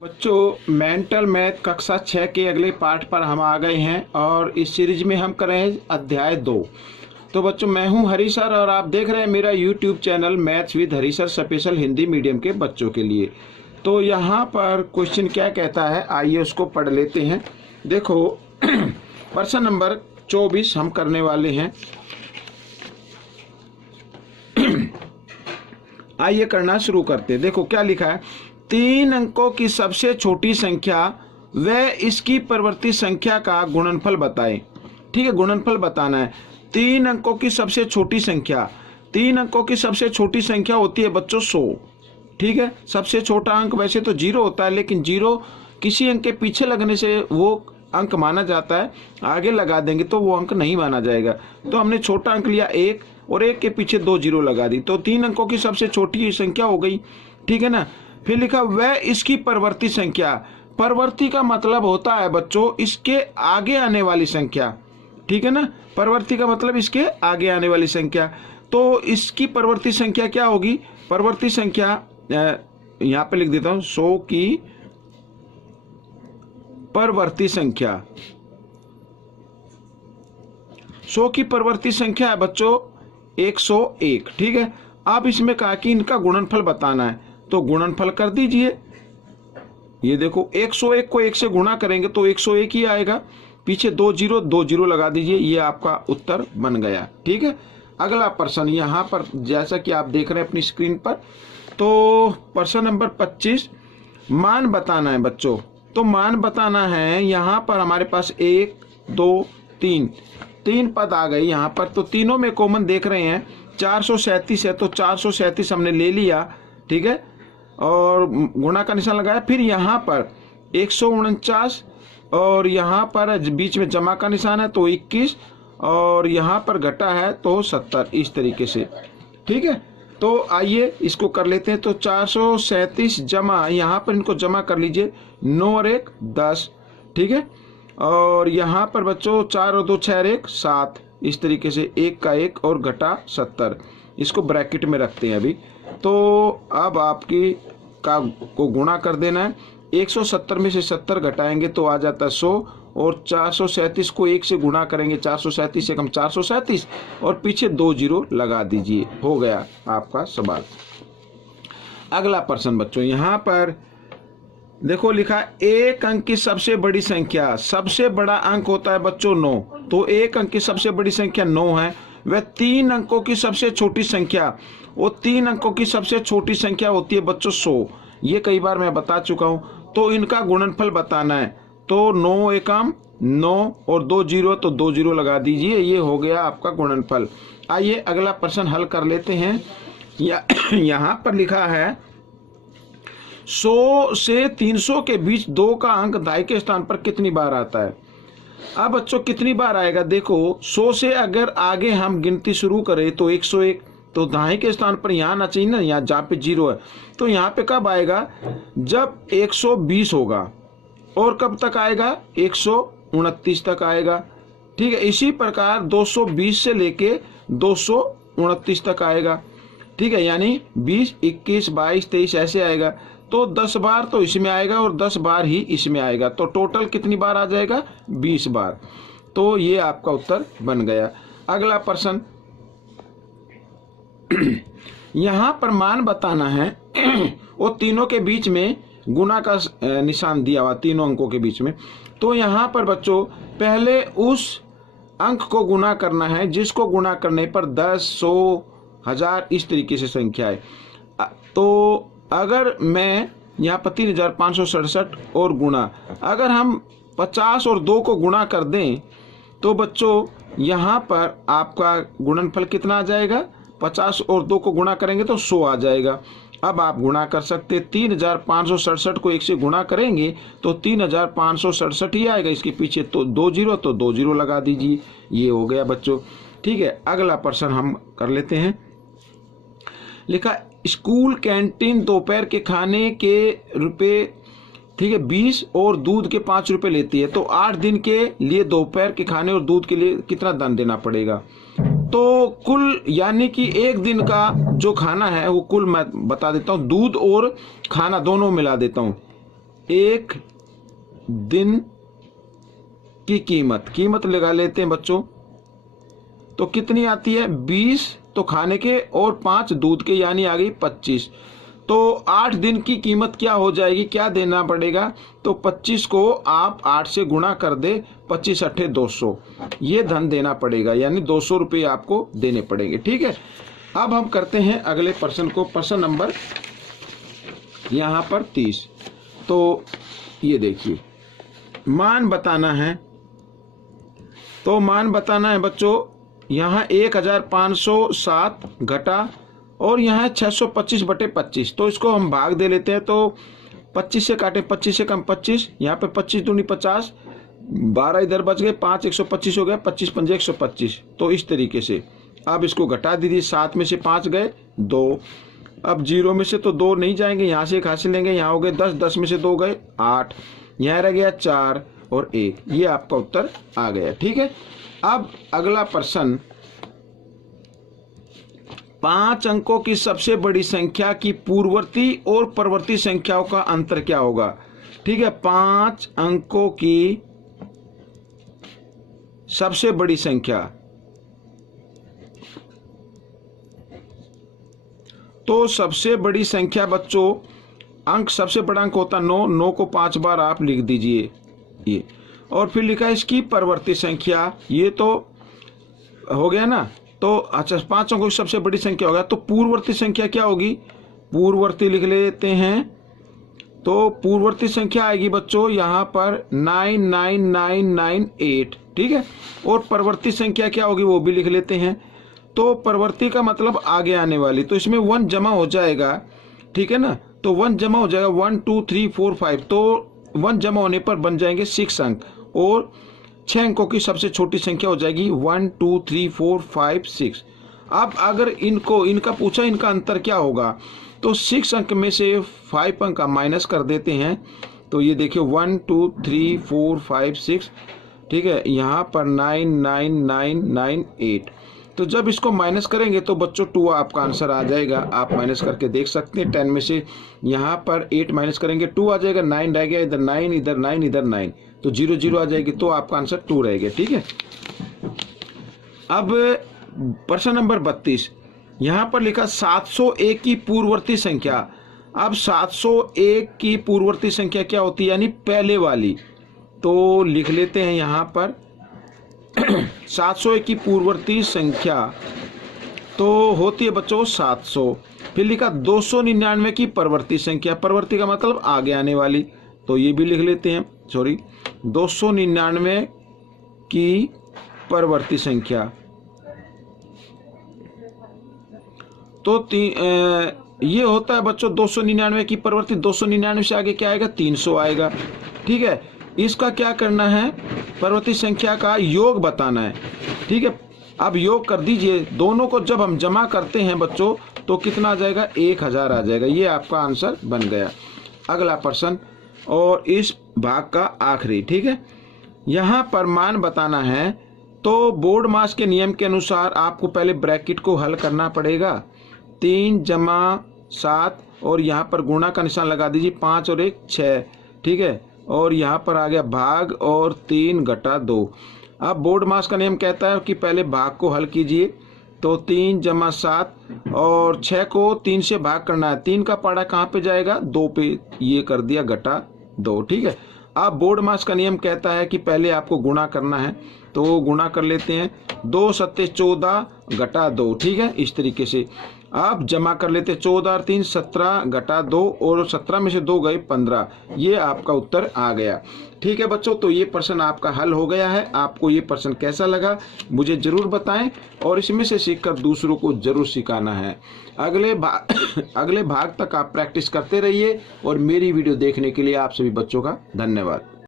बच्चों, mental math कक्षा 6 के अगले पाठ पर हम आ गए हैं और इस सीरीज में हम कर रहे हैं अध्याय 2। तो बच्चों, मैं हूं हरी सर और आप देख रहे हैं मेरा YouTube channel maths with Hari sir special Hindi medium के बच्चों के लिए। तो यहाँ पर क्वेश्चन क्या कहता है, आइए उसको पढ़ लेते हैं। देखो प्रश्न नंबर 24 हम करने वाले हैं। आइए करना शुरू करते हैं। देखो क्या लिखा है, 3 अंकों की सबसे छोटी संख्या व इसकी परिवर्ती संख्या का गुणनफल बताएं। ठीक है, गुणनफल बताना है। 3 अंकों की सबसे छोटी संख्या, 3 अंकों की सबसे छोटी संख्या होती है बच्चों 100। ठीक है, सबसे छोटा अंक वैसे तो 0 होता है, लेकिन 0 किसी अंक के पीछे लगने से वो अंक माना जाता है, आगे लगा देंगे तो वो अंक नहीं माना जाएगा। तो हमने छोटा अंक लिया 1 और 1 के पीछे 2 0 लगा दी, तो 3 अंकों की सबसे छोटी संख्या हो गई। ठीक है ना। फिर लिखा वह इसकी परवर्ती संख्या। परवर्ती का मतलब होता है बच्चों इसके आगे आने वाली संख्या। ठीक है ना, परवर्ती का मतलब इसके आगे आने वाली संख्या। तो इसकी परवर्ती संख्या क्या होगी? परवर्ती संख्या यहां पे लिख देता हूं, 100 की परवर्ती संख्या। 100 की परवर्ती संख्या है बच्चों 101। ठीक है, अब इसमें कहा कि इनका गुणनफल बताना है, तो गुणनफल कर दीजिए। ये देखो 101 को 1 से गुणा करेंगे तो 101 ही आएगा, पीछे 2 0 लगा दीजिए, ये आपका उत्तर बन गया। ठीक है, अगला प्रश्न यहाँ पर जैसा कि आप देख रहे हैं अपनी स्क्रीन पर, तो प्रश्न नंबर 25 मान बताना है बच्चों। तो मान बताना है, यहाँ पर हमारे पास 1 2 3 पद आ गए यहाँ पर। तो तीनों में कॉमन देख रहे हैं 437 है, तो 437 हमने ले लिया। ठीक है, और गुणा का निशान लगाया। फिर यहाँ पर 149 और यहाँ पर बीच में जमा का निशान है तो 21 और यहाँ पर घटा है तो 70, इस तरीके से। ठीक है, तो आइए इसको कर लेते हैं। तो 437 जमा, यहाँ पर इनको जमा कर लीजिए, 9 और 1 10। ठीक है, और यहाँ पर बच्चों 4 और 2 6 और 1 7, इस तरीके से 1 का 1 और घटा 70, इसको ब्रैकेट में रखते हैं अभी। तो अब आपकी का को गुणा कर देना है। 170 में से 70 घटाएंगे तो आ जाता है 100, और 437 को 1 से गुणा करेंगे, 437 से कम 437 और पीछे 2 0 लगा दीजिए, हो गया आपका सवाल। अगला प्रश्न बच्चों, यहाँ पर देखो लिखा एक अंक की सबसे बड़ी संख्या। सबसे बड़ा अंक होता है बच्चों 9, तो एक अंक की सबसे बड़ी संख्या 9 है। वह 3 अंकों की सबसे छोटी संख्या, वो 3 अंकों की सबसे छोटी संख्या होती है बच्चों 100। ये कई बार मैं बता चुका हूं। तो इनका गुणनफल बताना है, तो 9 एकम 9 और 2 0, तो 2 0 लगा दीजिए, ये हो गया आपका गुणनफल। आइए अगला प्रश्न हल कर लेते हैं। यहाँ पर लिखा है 100 से 300 के बीच 2 का अंक दाई के स्थान पर कितनी बार आता है? अब बच्चों कितनी बार आएगा? देखो 100 से अगर आगे हम गिनती शुरू करें तो 101, तो दाएं के स्थान पर यहाँ आना चाहिए ना, यहाँ जहाँ पे 0 है। तो यहाँ पे कब आएगा? जब 120 होगा। और कब तक आएगा? 129 तक आएगा। ठीक है, इसी प्रकार 220 से लेके 229 तक आएगा। ठीक है, यानी 20 21 22 23 ऐसे आएगा। तो 10 बार तो इसमें आएगा और 10 बार ही इसमें आएगा, तो टोटल कितनी बार आ जाएगा? 20 बार। तो ये आपका उत्तर बन गया। अगला प्रश्न यहाँ पर मान बताना है और तीनों के बीच में गुणा का निशान दिया हुआ, तीनों अंकों के बीच में। तो यहाँ पर बच्चों पहले उस अंक को गुणा करना है जिसको गुणा करने पर 10 100 1000 इस तरीके से संख्या है। तो अगर मैं यहाँ पर 3567 और गुणा, अगर हम 50 और 2 को गुणा कर दें तो बच्चों यहाँ पर आपका गुणनफल कितना आ जाएगा? 50 और 2 को गुणा करेंगे तो 100 आ जाएगा। अब आप गुणा कर सकते, 3567 को 1 से गुणा करेंगे तो 3567 ही आएगा, इसके पीछे तो 2 0, तो 2 0 लगा दीजिए, ये हो गया बच्चों। ठीक है, अगला प्रश्न हम कर लेते हैं। लिखा स्कूल कैंटीन दोपहर के खाने के रुपए, ठीक है, 20 और दूध के 5 रुपए लेती है। तो 8 दिन के लिए दोपहर के खाने और दूध के लिए कितना दान देना पड़ेगा? तो कुल यानी कि एक दिन का जो खाना है वो कुल मैं बता देता हूँ, दूध और खाना दोनों मिला देता हूँ। एक दिन की कीमत लगा लेते हैं बच्चों, तो कितनी आती है 20 तो खाने के और 5 दूध के, यानी आ गई 25। तो 8 दिन की कीमत क्या हो जाएगी, क्या देना पड़ेगा, तो 25 को आप 8 से गुणा कर दे, 25 अट्ठे 200, ये धन देना पड़ेगा, यानी 200 रुपये आपको देने पड़ेंगे। ठीक है, अब हम करते हैं अगले प्रश्न को, प्रश्न नंबर यहाँ पर 30। तो ये देखिए मान बताना है, तो मान बताना है बच्चों, यहाँ 1507 घटा और यहाँ है 625 बटे 25, तो इसको हम भाग दे लेते हैं। तो 25 से काटे, 25 से कम 25, यहाँ पे 25 दूनी 50, 12 इधर बच गए, 5 125 हो गया, 25 पंजे 125। तो इस तरीके से अब इसको घटा दीजिए, 7 में से 5 गए 2, अब 0 में से तो 2 नहीं जाएंगे, यहाँ से 1 हासिल लेंगे, यहाँ हो गए 10, 10 में से 2 गए 8, यहाँ रह गया 4 और 1, ये आपका उत्तर आ गया। ठीक है, अब अगला प्रश्न, 5 अंकों की सबसे बड़ी संख्या की पूर्ववर्ती और परवर्ती संख्याओं का अंतर क्या होगा। ठीक है, 5 अंकों की सबसे बड़ी संख्या, तो सबसे बड़ी संख्या बच्चों, अंक सबसे बड़ा अंक होता 9, 9 को 5 बार आप लिख दीजिए ये, और फिर लिखा है इसकी परवर्ती संख्या, ये तो हो गया ना। तो अच्छा 5 अंकों की सबसे बड़ी संख्या होगा, तो पूर्ववर्ती संख्या क्या होगी, पूर्ववर्ती लिख लेते हैं। तो पूर्ववर्ती संख्या आएगी बच्चों यहाँ पर 99998। ठीक है, और परवर्ती संख्या क्या होगी वो भी लिख लेते हैं। तो परवर्ती का मतलब आगे आने वाली, तो इसमें 1 जमा हो जाएगा। ठीक है ना, तो 1 जमा हो जाएगा, 1 2 3 4 5, तो 1 जमा होने पर बन जाएंगे 6 अंक, और 6 अंकों की सबसे छोटी संख्या हो जाएगी 1 2 3 4 5 6। अब अगर इनका पूछा इनका अंतर क्या होगा, तो 6 अंक में से 5 अंक का माइनस कर देते हैं। तो ये देखिए 1 2 3 4 5 6, ठीक है, यहाँ पर 99998। तो जब इसको माइनस करेंगे तो बच्चों 2 आपका आंसर आ जाएगा, आप माइनस करके देख सकते हैं। 10 में से यहाँ पर 8 माइनस करेंगे 2 आ जाएगा, 9 रह गया, इधर 9 इधर 9 इधर 9, तो 0 0 आ जाएगी, तो आपका आंसर 2 रहेगा। ठीक है, अब प्रश्न नंबर 32, यहाँ पर लिखा 701 की पूर्ववर्ती संख्या। अब 701 की पूर्ववर्ती संख्या क्या होती है, यानी पहले वाली, तो लिख लेते हैं यहाँ पर 701 की पूर्ववर्ती संख्या तो होती है बच्चों 700। फिर लिखा 299 की परवर्ती संख्या, परवर्ती का मतलब आगे आने वाली, तो ये भी लिख लेते हैं, 299 की परवर्ती संख्या। तो ये होता है बच्चों 299 की परवर्ती, 299 से आगे क्या आएगा 300 आएगा। ठीक है, इसका क्या करना है, परवर्ती संख्या का योग बताना है। ठीक है, अब योग कर दीजिए, दोनों को जब हम जमा करते हैं बच्चों तो कितना आ जाएगा 1000 आ जाएगा, ये आपका आंसर बन गया। अगला प्रश्न और इस भाग का आखिरी। ठीक है, यहाँ पर मान बताना है, तो बोर्ड मास के नियम के अनुसार आपको पहले ब्रैकेट को हल करना पड़ेगा। 3 जमा 7 और यहाँ पर गुणा का निशान लगा दीजिए, 5 और 1 6। ठीक है, और यहाँ पर आ गया भाग और 3 घटा 2। अब बोर्ड मास का नियम कहता है कि पहले भाग को हल कीजिए, तो 3 जमा 7 और 6 को 3 से भाग करना है, 3 का पाड़ा कहाँ पे जाएगा 2 पे, ये कर दिया घटा 2। ठीक है, अब बोर्ड मास का नियम कहता है कि पहले आपको गुणा करना है, तो गुणा कर लेते हैं, 2 सत्ते 14 घटा 2। ठीक है, इस तरीके से आप जमा कर लेते, 14 और 3 17 घटा 2, और 17 में से 2 गए 15, ये आपका उत्तर आ गया। ठीक है बच्चों, तो ये प्रश्न आपका हल हो गया है। आपको ये प्रश्न कैसा लगा मुझे जरूर बताएं, और इसमें से सीखकर दूसरों को जरूर सिखाना है। अगले भाग तक आप प्रैक्टिस करते रहिए, और मेरी वीडियो देखने के लिए आप सभी बच्चों का धन्यवाद।